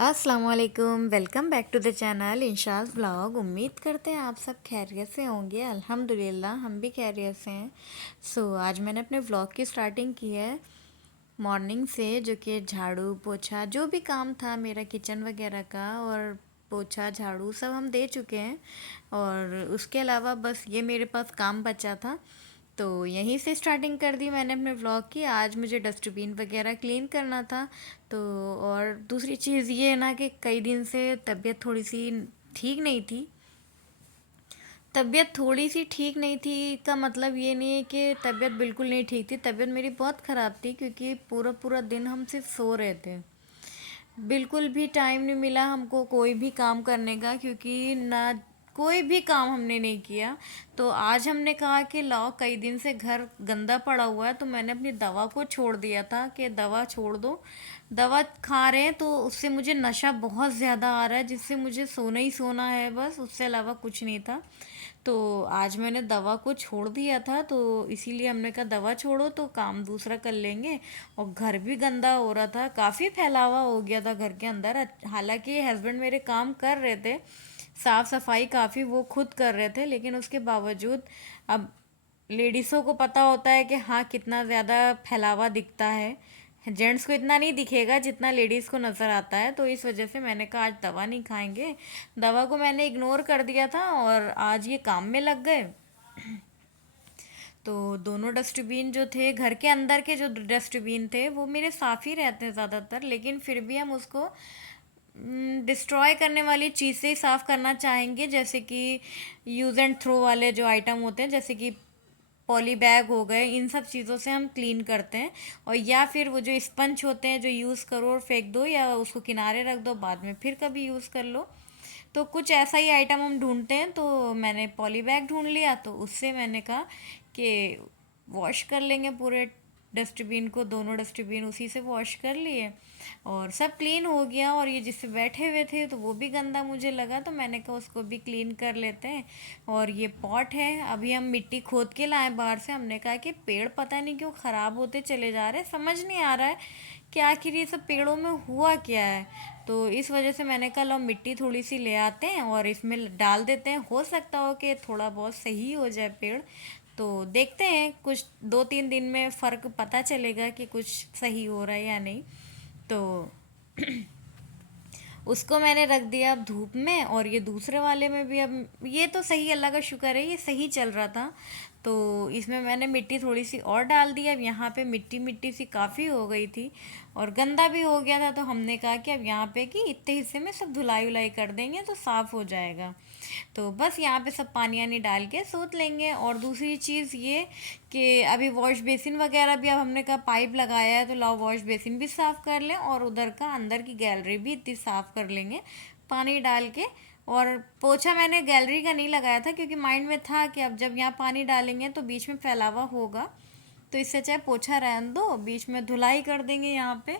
अस्सलाम वालेकुम, welcome back to the channel इंशास व्लॉग। उम्मीद करते हैं आप सब खैरियत से होंगे। अल्हम्दुलिल्लाह हम भी खैरियत से हैं। आज मैंने अपने व्लॉग की स्टार्टिंग की है मॉर्निंग से, जो कि झाड़ू पोछा जो भी काम था मेरा किचन वगैरह का, और पोछा झाड़ू सब हम दे चुके हैं। और उसके अलावा बस ये मेरे पास काम बचा था, तो यहीं से स्टार्टिंग कर दी मैंने अपने व्लॉग की। आज मुझे डस्टबिन वगैरह क्लीन करना था। तो और दूसरी चीज़ ये है ना कि कई दिन से तबीयत थोड़ी सी ठीक नहीं थी। तबीयत थोड़ी सी ठीक नहीं थी का मतलब ये नहीं है कि तबीयत बिल्कुल नहीं ठीक थी। तबीयत मेरी बहुत ख़राब थी क्योंकि पूरा पूरा दिन हम सिर्फ सो रहे थे। बिल्कुल भी टाइम नहीं मिला हमको कोई भी काम करने का, क्योंकि ना कोई भी काम हमने नहीं किया। तो आज हमने कहा कि लाओ, कई दिन से घर गंदा पड़ा हुआ है, तो मैंने अपनी दवा को छोड़ दिया था कि दवा छोड़ दो। दवा खा रहे हैं तो उससे मुझे नशा बहुत ज़्यादा आ रहा है, जिससे मुझे सोना ही सोना है बस, उससे अलावा कुछ नहीं था। तो आज मैंने दवा को छोड़ दिया था, तो इसीलिए हमने कहा दवा छोड़ो तो काम दूसरा कर लेंगे। और घर भी गंदा हो रहा था, काफ़ी फैलावा हो गया था घर के अंदर। हालांकि हस्बैंड मेरे काम कर रहे थे, साफ सफाई काफ़ी वो खुद कर रहे थे, लेकिन उसके बावजूद अब लेडीज़ों को पता होता है कि हाँ कितना ज़्यादा फैलावा दिखता है। जेंट्स को इतना नहीं दिखेगा जितना लेडीज़ को नज़र आता है। तो इस वजह से मैंने कहा आज दवा नहीं खाएंगे। दवा को मैंने इग्नोर कर दिया था और आज ये काम में लग गए। तो दोनों डस्टबिन जो थे घर के अंदर के, जो डस्टबिन थे वो मेरे साफ़ ही रहते हैं ज़्यादातर, लेकिन फिर भी हम उसको डिस्ट्रॉय करने वाली चीज़ से ही साफ़ करना चाहेंगे। जैसे कि यूज़ एंड थ्रो वाले जो आइटम होते हैं, जैसे कि पॉली बैग हो गए, इन सब चीज़ों से हम क्लीन करते हैं। और या फिर वो जो स्पंज होते हैं जो यूज़ करो और फेंक दो, या उसको किनारे रख दो, बाद में फिर कभी यूज़ कर लो। तो कुछ ऐसा ही आइटम हम ढूंढते हैं। तो मैंने पॉली बैग ढूंढ लिया, तो उससे मैंने कहा कि वॉश कर लेंगे पूरे डस्टबिन को। दोनों डस्टबिन उसी से वॉश कर लिए और सब क्लीन हो गया। और ये जिससे बैठे हुए थे तो वो भी गंदा मुझे लगा, तो मैंने कहा उसको भी क्लीन कर लेते हैं। और ये पॉट है, अभी हम मिट्टी खोद के लाए बाहर से। हमने कहा कि पेड़ पता नहीं क्यों ख़राब होते चले जा रहे हैं, समझ नहीं आ रहा है कि आखिर ये सब पेड़ों में हुआ क्या है। तो इस वजह से मैंने कहा लो मिट्टी थोड़ी सी ले आते हैं और इसमें डाल देते हैं, हो सकता हो कि थोड़ा बहुत सही हो जाए पेड़। तो देखते हैं, कुछ 2-3 दिन में फ़र्क पता चलेगा कि कुछ सही हो रहा है या नहीं। तो उसको मैंने रख दिया अब धूप में। और ये दूसरे वाले में भी अब ये तो सही, अल्लाह का शुक्र है, ये सही चल रहा था। तो इसमें मैंने मिट्टी थोड़ी सी और डाल दी। अब यहाँ पे मिट्टी मिट्टी सी काफ़ी हो गई थी और गंदा भी हो गया था, तो हमने कहा कि अब यहाँ पे कि इतने हिस्से में सब धुलाई उलाई कर देंगे तो साफ़ हो जाएगा। तो बस यहाँ पे सब पानी वानी डाल के सोत लेंगे। और दूसरी चीज़ ये कि अभी वॉश बेसिन वगैरह भी, अब हमने कहा पाइप लगाया है तो लाओ वॉश बेसिन भी साफ़ कर लें, और उधर का अंदर की गैलरी भी इतनी साफ़ कर लेंगे पानी डाल के। और पोछा मैंने गैलरी का नहीं लगाया था, क्योंकि माइंड में था कि अब जब यहाँ पानी डालेंगे तो बीच में फैलावा होगा, तो इससे चाहे पोछा रहने दो, बीच में धुलाई कर देंगे यहाँ पे।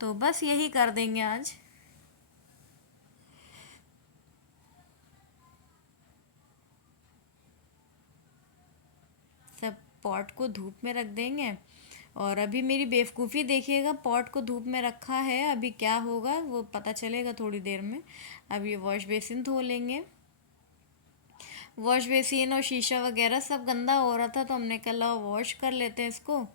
तो बस यही कर देंगे आज। सब पॉट को धूप में रख देंगे। और अभी मेरी बेवकूफ़ी देखिएगा, पॉट को धूप में रखा है, अभी क्या होगा वो पता चलेगा थोड़ी देर में। अब ये वॉश बेसिन धो लेंगे। वॉश बेसिन और शीशा वगैरह सब गंदा हो रहा था, तो हमने कहा लाओ वॉश कर लेते हैं इसको।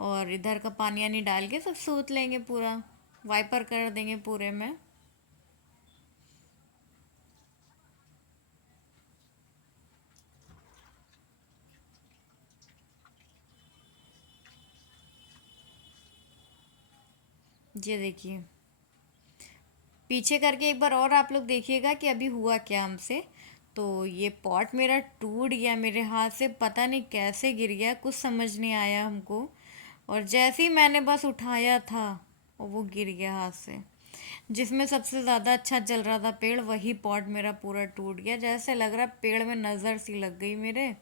और इधर का पानी वानी डाल के सब सूत लेंगे, पूरा वाइपर कर देंगे पूरे में। ये देखिए, पीछे करके एक बार और आप लोग देखिएगा कि अभी हुआ क्या हमसे। तो ये पॉट मेरा टूट गया मेरे हाथ से, पता नहीं कैसे गिर गया, कुछ समझ नहीं आया हमको। और जैसे ही मैंने बस उठाया था और वो गिर गया हाथ से। जिसमें सबसे ज़्यादा अच्छा चल रहा था पेड़, वही पॉट मेरा पूरा टूट गया। जैसे लग रहा पेड़ में नज़र सी लग गई मेरे।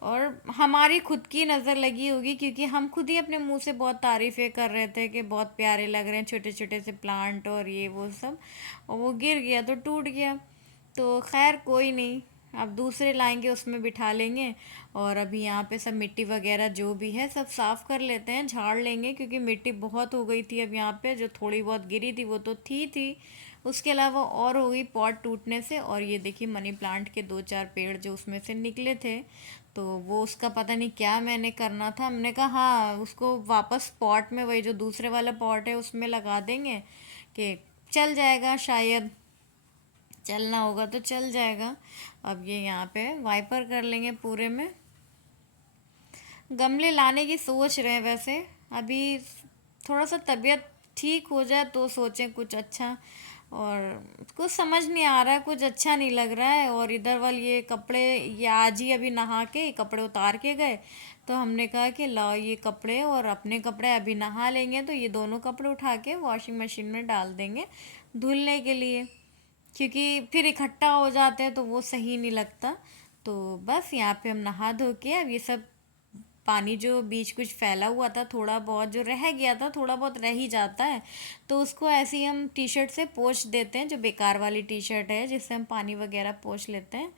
और हमारी खुद की नज़र लगी होगी, क्योंकि हम खुद ही अपने मुंह से बहुत तारीफ़ें कर रहे थे कि बहुत प्यारे लग रहे हैं छोटे छोटे से प्लांट और ये वो सब। और वो गिर गया तो टूट गया। तो खैर कोई नहीं, अब दूसरे लाएंगे उसमें बिठा लेंगे। और अभी यहाँ पे सब मिट्टी वगैरह जो भी है सब साफ़ कर लेते हैं, झाड़ लेंगे, क्योंकि मिट्टी बहुत हो गई थी। अब यहाँ पे जो थोड़ी बहुत गिरी थी वो तो थी उसके अलावा और हो गई पॉट टूटने से। और ये देखिए मनी प्लांट के 2-4 पेड़ जो उसमें से निकले थे, तो वो उसका पता नहीं क्या मैंने करना था। हमने कहा हाँ उसको वापस पॉट में, वही जो दूसरे वाला पॉट है उसमें लगा देंगे कि चल जाएगा, शायद चलना होगा तो चल जाएगा। अब ये यहाँ पे वाइपर कर लेंगे पूरे में। गमले लाने की सोच रहे हैं वैसे, अभी थोड़ा सा तबीयत ठीक हो जाए तो सोचें कुछ अच्छा। और कुछ समझ नहीं आ रहा है, कुछ अच्छा नहीं लग रहा है। और इधर वाले ये कपड़े, ये आज ही अभी नहा के कपड़े उतार के गए, तो हमने कहा कि लाओ ये कपड़े और अपने कपड़े अभी नहा लेंगे, तो ये दोनों कपड़े उठा के वॉशिंग मशीन में डाल देंगे धुलने के लिए, क्योंकि फिर इकट्ठा हो जाते हैं तो वो सही नहीं लगता। तो बस यहाँ पे हम नहा धो के अब ये सब पानी जो बीच कुछ फैला हुआ था, थोड़ा बहुत जो रह गया था, थोड़ा बहुत रह ही जाता है, तो उसको ऐसे ही हम टी शर्ट से पोंछ देते हैं, जो बेकार वाली टी शर्ट है जिससे हम पानी वगैरह पोंछ लेते हैं।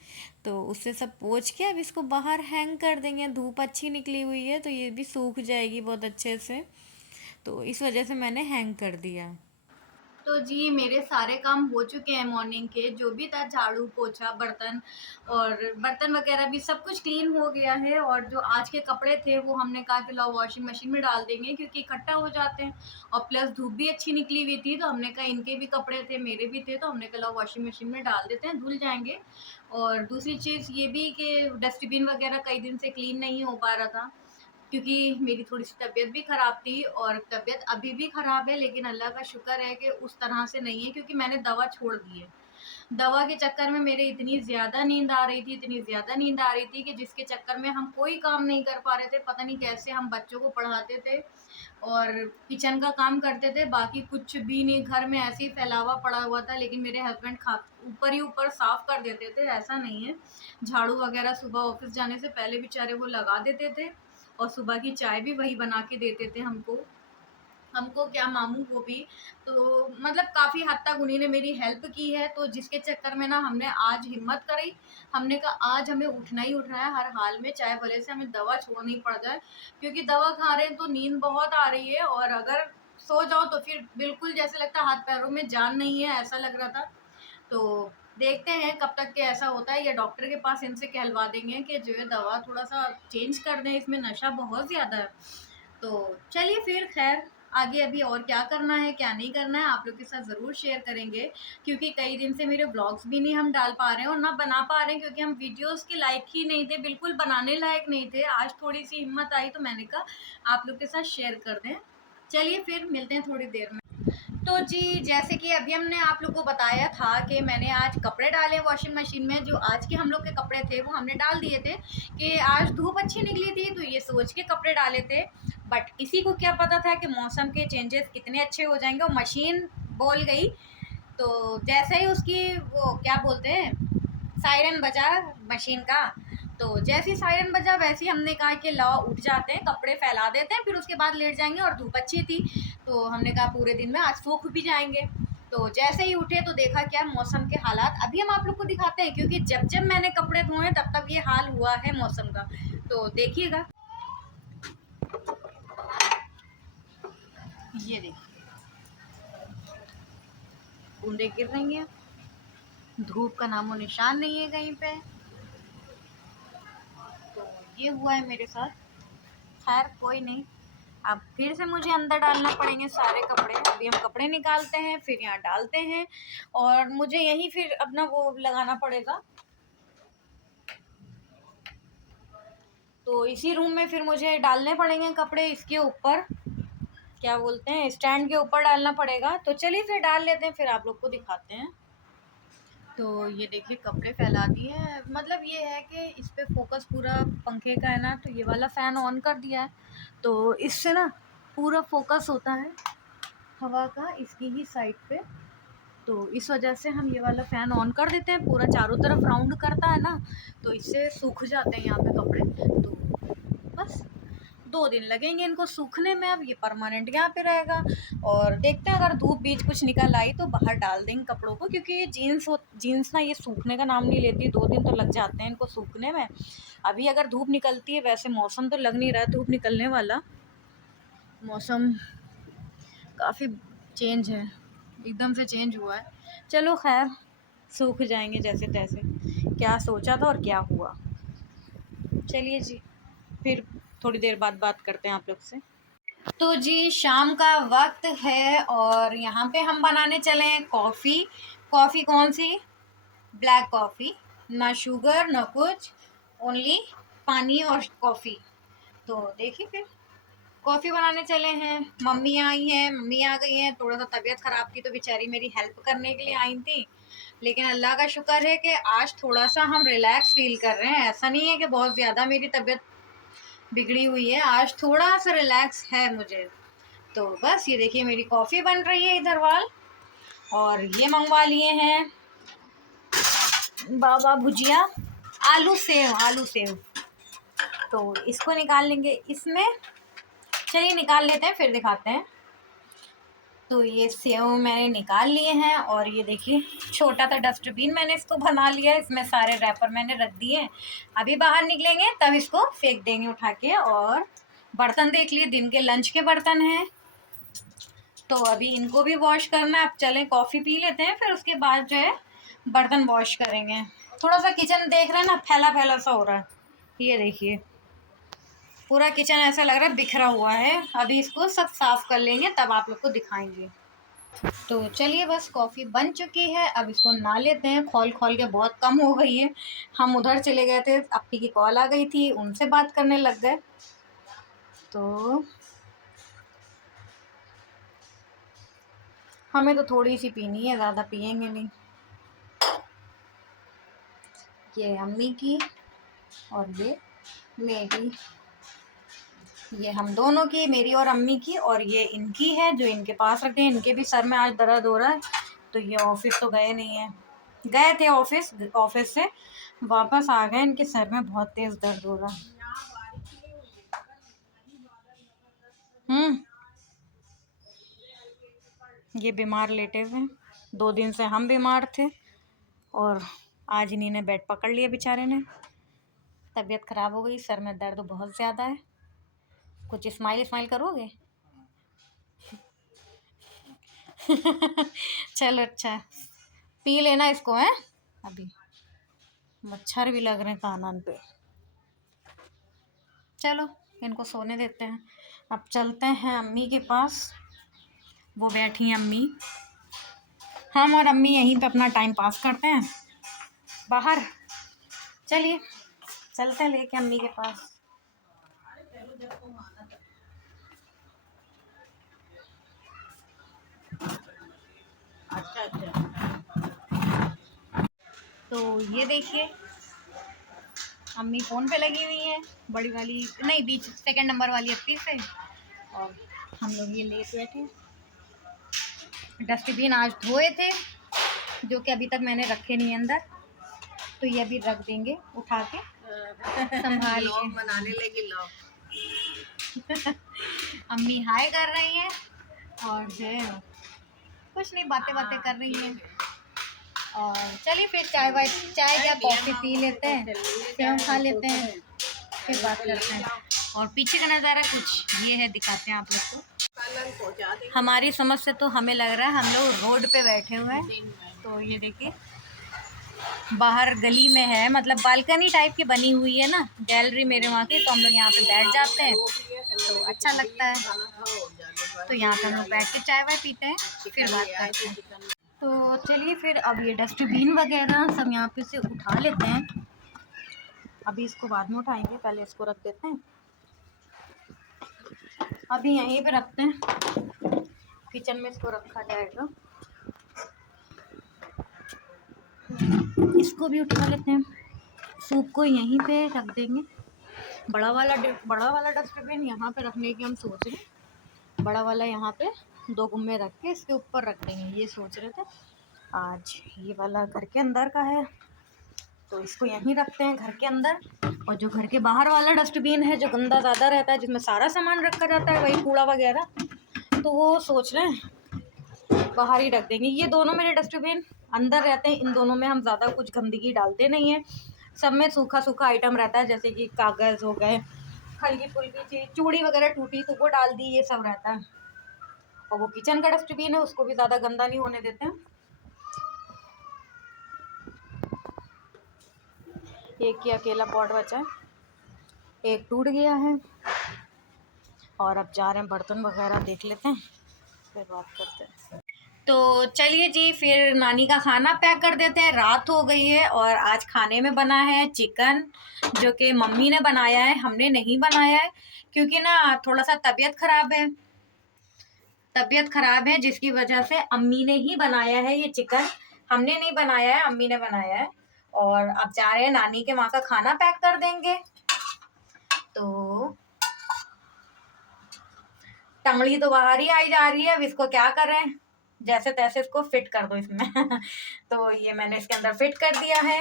तो उससे सब पोंछ के अब इसको बाहर हैंग कर देंगे। धूप अच्छी निकली हुई है तो ये भी सूख जाएगी बहुत अच्छे से, तो इस वजह से मैंने हैंग कर दिया। तो जी मेरे सारे काम हो चुके हैं मॉर्निंग के, जो भी था झाड़ू पोछा बर्तन, और बर्तन वगैरह भी सब कुछ क्लीन हो गया है। और जो आज के कपड़े थे वो हमने कहा कि लाओ वॉशिंग मशीन में डाल देंगे, क्योंकि इकट्ठा हो जाते हैं। और प्लस धूप भी अच्छी निकली हुई थी, तो हमने कहा इनके भी कपड़े थे मेरे भी थे, तो हमने कहा लाओ वॉशिंग मशीन में डाल देते हैं, धुल जाएंगे। और दूसरी चीज़ ये भी कि डस्टबिन वगैरह कई दिन से क्लीन नहीं हो पा रहा था, क्योंकि मेरी थोड़ी-सी तबीयत भी ख़राब थी। और तबीयत अभी भी ख़राब है, लेकिन अल्लाह का शुक्र है कि उस तरह से नहीं है, क्योंकि मैंने दवा छोड़ दी है। दवा के चक्कर में मेरे इतनी ज़्यादा नींद आ रही थी, इतनी ज़्यादा नींद आ रही थी कि जिसके चक्कर में हम कोई काम नहीं कर पा रहे थे। पता नहीं कैसे हम बच्चों को पढ़ाते थे और किचन का काम करते थे, बाकी कुछ भी नहीं। घर में ऐसे ही फैलावा पड़ा हुआ था, लेकिन मेरे हस्बैंड खा ऊपर ही ऊपर साफ़ कर देते थे, ऐसा नहीं है। झाड़ू वगैरह सुबह ऑफ़िस जाने से पहले बेचारे वो लगा देते थे, और सुबह की चाय भी वही बना के देते थे हमको। हमको क्या, मामू को भी। तो मतलब काफ़ी हद तक उन्हीं ने मेरी हेल्प की है, तो जिसके चक्कर में ना हमने आज हिम्मत करी। हमने कहा आज हमें उठना ही उठना है हर हाल में, चाहे भले से हमें दवा छोड़नी पड़ जाए, क्योंकि दवा खा रहे हैं तो नींद बहुत आ रही है, और अगर सो जाओ तो फिर बिल्कुल जैसे लगता है हाथ पैरों में जान नहीं है, ऐसा लग रहा था। तो देखते हैं कब तक के ऐसा होता है, या डॉक्टर के पास इनसे कहलवा देंगे कि जो है दवा थोड़ा सा चेंज कर दें, इसमें नशा बहुत ज़्यादा है। तो चलिए फिर खैर, आगे अभी और क्या करना है क्या नहीं करना है आप लोग के साथ ज़रूर शेयर करेंगे, क्योंकि कई दिन से मेरे ब्लॉग्स भी नहीं हम डाल पा रहे हैं और ना बना पा रहे हैं, क्योंकि हम वीडियोस के लायक ही नहीं थे, बिल्कुल बनाने लायक नहीं थे। आज थोड़ी सी हिम्मत आई तो मैंने कहा आप लोग के साथ शेयर कर दें। चलिए फिर मिलते हैं थोड़ी देर में। तो जी जैसे कि अभी हमने आप लोग को बताया था कि मैंने आज कपड़े डाले वॉशिंग मशीन में, जो आज के हम लोग के कपड़े थे वो हमने डाल दिए थे, कि आज धूप अच्छी निकली थी तो ये सोच के कपड़े डाले थे। बट किसी को क्या पता था कि मौसम के चेंजेस कितने अच्छे हो जाएंगे, और मशीन बोल गई। तो जैसे ही उसकी वो क्या बोलते हैं, सायरन बजा मशीन का, तो जैसे ही सायरन बजा वैसे ही हमने कहा कि लाओ उठ जाते हैं, कपड़े फैला देते हैं, फिर उसके बाद लेट जाएंगे। और धूप अच्छी थी तो हमने कहा पूरे दिन में आज सूख भी जाएंगे। तो जैसे ही उठे तो देखा क्या मौसम के हालात अभी हम आप लोग को दिखाते हैं, क्योंकि जब जब मैंने कपड़े धोए तब तक ये हाल हुआ है मौसम का। तो देखिएगा, ये देखिए बूंदे गिर रही हैं, धूप का नामो निशान नहीं है कहीं पे। तो ये हुआ है मेरे साथ। खैर कोई नहीं, अब फिर से मुझे अंदर डालना पड़ेंगे सारे कपड़े। अभी हम कपड़े निकालते हैं फिर यहाँ डालते हैं, और मुझे यहीं फिर अपना वो लगाना पड़ेगा। तो इसी रूम में फिर मुझे डालने पड़ेंगे कपड़े, इसके ऊपर क्या बोलते हैं, स्टैंड के ऊपर डालना पड़ेगा। तो चलिए फिर डाल लेते हैं, फिर आप लोग को दिखाते हैं। तो ये देखिए कपड़े फैला दिए हैं, मतलब ये है कि इस पे फोकस पूरा पंखे का है ना, तो ये वाला फ़ैन ऑन कर दिया है, तो इससे ना पूरा फोकस होता है हवा का इसकी ही साइड पे। तो इस वजह से हम ये वाला फ़ैन ऑन कर देते हैं, पूरा चारों तरफ राउंड करता है ना, तो इससे सूख जाते हैं यहाँ पे कपड़े। तो बस 2 दिन लगेंगे इनको सूखने में। अब ये परमानेंट यहाँ पे रहेगा और देखते हैं अगर धूप बीच कुछ निकल आई तो बाहर डाल देंगे कपड़ों को, क्योंकि ये जीन्स ना ये सूखने का नाम नहीं लेती, 2 दिन तो लग जाते हैं इनको सूखने में। अभी अगर धूप निकलती है, वैसे मौसम तो लग नहीं रहा है धूप निकलने वाला, मौसम काफ़ी चेंज है, एकदम से चेंज हुआ है। चलो खैर, सूख जाएंगे जैसे तैसे, क्या सोचा था और क्या हुआ। चलिए जी, फिर थोड़ी देर बाद बात करते हैं आप लोग से। तो जी शाम का वक्त है और यहाँ पे हम बनाने चले हैं कॉफ़ी। कॉफ़ी कौन सी? ब्लैक कॉफ़ी, ना शुगर ना कुछ, ओनली पानी और कॉफ़ी। तो देखिए फिर कॉफ़ी बनाने चले हैं। मम्मी आई हैं, मम्मी आ गई हैं। थोड़ा सा तबीयत ख़राब थी तो बेचारी मेरी हेल्प करने के लिए आई थी, लेकिन अल्लाह का शुक्र है कि आज थोड़ा सा हम रिलैक्स फील कर रहे हैं। ऐसा नहीं है कि बहुत ज़्यादा मेरी तबीयत बिगड़ी हुई है, आज थोड़ा सा रिलैक्स है मुझे। तो बस ये देखिए मेरी कॉफ़ी बन रही है इधर वाल, और ये मंगवा लिए हैं बाबा भुजिया, आलू सेव। तो इसको निकाल लेंगे इसमें, चलिए निकाल लेते हैं फिर दिखाते हैं। तो ये सेव मैंने निकाल लिए हैं और ये देखिए छोटा सा डस्टबिन मैंने इसको बना लिया है, इसमें सारे रैपर मैंने रख दिए। अभी बाहर निकलेंगे तब इसको फेंक देंगे उठा के। और बर्तन देख लिए, दिन के लंच के बर्तन हैं, तो अभी इनको भी वॉश करना है। अब चलें कॉफ़ी पी लेते हैं, फिर उसके बाद जो है बर्तन वॉश करेंगे। थोड़ा सा किचन देख रहे हैं ना, फैला फैला सा हो रहा है, ये देखिए पूरा किचन ऐसा लग रहा है बिखरा हुआ है। अभी इसको सब साफ कर लेंगे तब आप लोग को दिखाएंगे। तो चलिए बस कॉफ़ी बन चुकी है, अब इसको ना लेते हैं। खौल खौल के बहुत कम हो गई है। हम उधर चले गए थे, अपनी की कॉल आ गई थी, उनसे बात करने लग गए। तो हमें तो थोड़ी सी पीनी है, ज़्यादा पियेंगे नहीं। ये अम्मी की और ये मेरी, ये हम दोनों की, मेरी और अम्मी की, और ये इनकी है जो इनके पास रखते हैं। इनके भी सर में आज दर्द हो रहा है, तो ये ऑफिस तो गए नहीं हैं, गए थे ऑफिस, ऑफिस से वापस आ गए, इनके सर में बहुत तेज़ दर्द हो रहा है। ये बीमार लेटे हुए हैं, 2 दिन से हम बीमार थे और आज इन्हीं ने बेड पकड़ लिया बेचारे ने। तबीयत ख़राब हो गई, सर में दर्द बहुत ज़्यादा है। कुछ स्माइल स्माइल करोगे? चलो अच्छा, पी लेना इसको है। अभी मच्छर भी लग रहे हैं कानन पे। चलो इनको सोने देते हैं, अब चलते हैं अम्मी के पास। वो बैठी हैं अम्मी, हम और अम्मी यहीं पे अपना टाइम पास करते हैं बाहर। चलिए चलते हैं लेके अम्मी के पास। अच्छा अच्छा, तो ये देखिए अम्मी फ़ोन पे लगी हुई है, बड़ी वाली नहीं, बीच सेकंड नंबर वाली अप्पी से, और हम लोग ये ले बैठे हैं। डस्टबिन आज धोए थे, जो कि अभी तक मैंने रखे नहीं अंदर, तो ये अभी रख देंगे उठा के संभाल के। बनाने लगी अम्मी हाय कर रही हैं और जो है कुछ नहीं, बातें बातें कर रही हैं। और चलिए फिर चाय या कॉफ़ी पी लेते हैं, सेव खा लेते हैं, फिर बात करते हैं। और पीछे का नज़ारा कुछ ये है, दिखाते हैं आप लोग को। हमारी समझ से तो हमें लग रहा है हम लोग रोड पे बैठे हुए हैं। तो ये देखिए बाहर गली में है, मतलब बालकनी टाइप की बनी हुई है ना गैलरी मेरे वहाँ की, तो हम लोग यहाँ पे बैठ जाते हैं तो अच्छा लगता है। तो यहाँ पे हम लोग बैठ के चाय वाय पीते हैं, फिर बात करते हैं। तो चलिए फिर अब ये डस्टबिन वगैरह सब यहाँ पे से उठा लेते हैं। अभी इसको बाद में उठाएंगे, पहले इसको रख देते हैं, अभी यहीं पे रखते हैं, किचन में इसको रखा जाएगा। इसको भी उठा लेते हैं, सूप को यहीं पे रख देंगे। बड़ा वाला डस्टबिन यहाँ पे रखने की हम सोच रहे हैं, बड़ा वाला यहाँ पे 2 गुम्मे रख के इसके ऊपर रख देंगे, ये सोच रहे थे। आज ये वाला घर के अंदर का है, तो इसको यहीं रखते हैं घर के अंदर। और जो घर के बाहर वाला डस्टबिन है जो गंदा ज़्यादा रहता है, जिसमें सारा सामान रखा जाता है, वही कूड़ा वगैरह, तो वो सोच रहे हैं बाहर ही रख देंगे। ये दोनों मेरे डस्टबिन अंदर रहते हैं, इन दोनों में हम ज़्यादा कुछ गंदगी डालते नहीं हैं। सब में सूखा सूखा आइटम रहता है, जैसे कि कागज़ हो गए, हल्की फुल्की चीज़, चूड़ी वगैरह टूटी तो वो डाल दी, ये सब रहता है। और वो किचन का डस्टबिन है, उसको भी ज़्यादा गंदा नहीं होने देते हैं। एक ही अकेला पॉट बचा है, एक टूट गया है। और अब जा रहे हैं बर्तन वगैरह देख लेते हैं, फिर बात करते हैं। तो चलिए जी, फिर नानी का खाना पैक कर देते हैं। रात हो गई है और आज खाने में बना है चिकन, जो कि मम्मी ने बनाया है, हमने नहीं बनाया है, क्योंकि ना थोड़ा सा तबीयत ख़राब है, जिसकी वजह से अम्मी ने ही बनाया है ये चिकन। हमने नहीं बनाया है, अम्मी ने बनाया है। और अब जा रहे हैं नानी के वहाँ का खाना पैक कर देंगे। तो टंगड़ी तो बाहर ही आई जा रही है, अब इसको क्या करें, जैसे तैसे इसको फिट कर दो इसमें। तो ये मैंने इसके अंदर फिट कर दिया है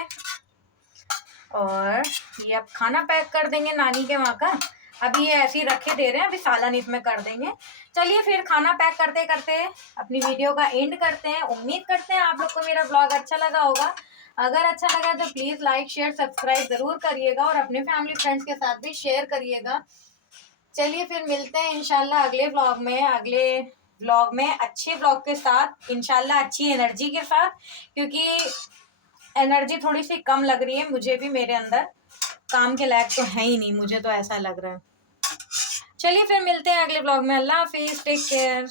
और ये अब खाना पैक कर देंगे नानी के वहाँ का। अभी ये ऐसे ही रखे दे रहे हैं, अभी सालन इसमें कर देंगे। चलिए फिर खाना पैक करते करते अपनी वीडियो का एंड करते हैं। उम्मीद करते हैं आप लोग को मेरा ब्लॉग अच्छा लगा होगा। अगर अच्छा लगा तो प्लीज़ लाइक शेयर सब्सक्राइब ज़रूर करिएगा और अपने फैमिली फ्रेंड्स के साथ भी शेयर करिएगा। चलिए फिर मिलते हैं इंशाल्लाह अगले व्लॉग में अच्छे व्लॉग के साथ, इंशाल्लाह अच्छी एनर्जी के साथ, क्योंकि एनर्जी थोड़ी सी कम लग रही है मुझे भी, मेरे अंदर काम के लायक तो है ही नहीं, मुझे तो ऐसा लग रहा है। चलिए फिर मिलते हैं अगले व्लॉग में। अल्लाह हाफिज़, टेक केयर।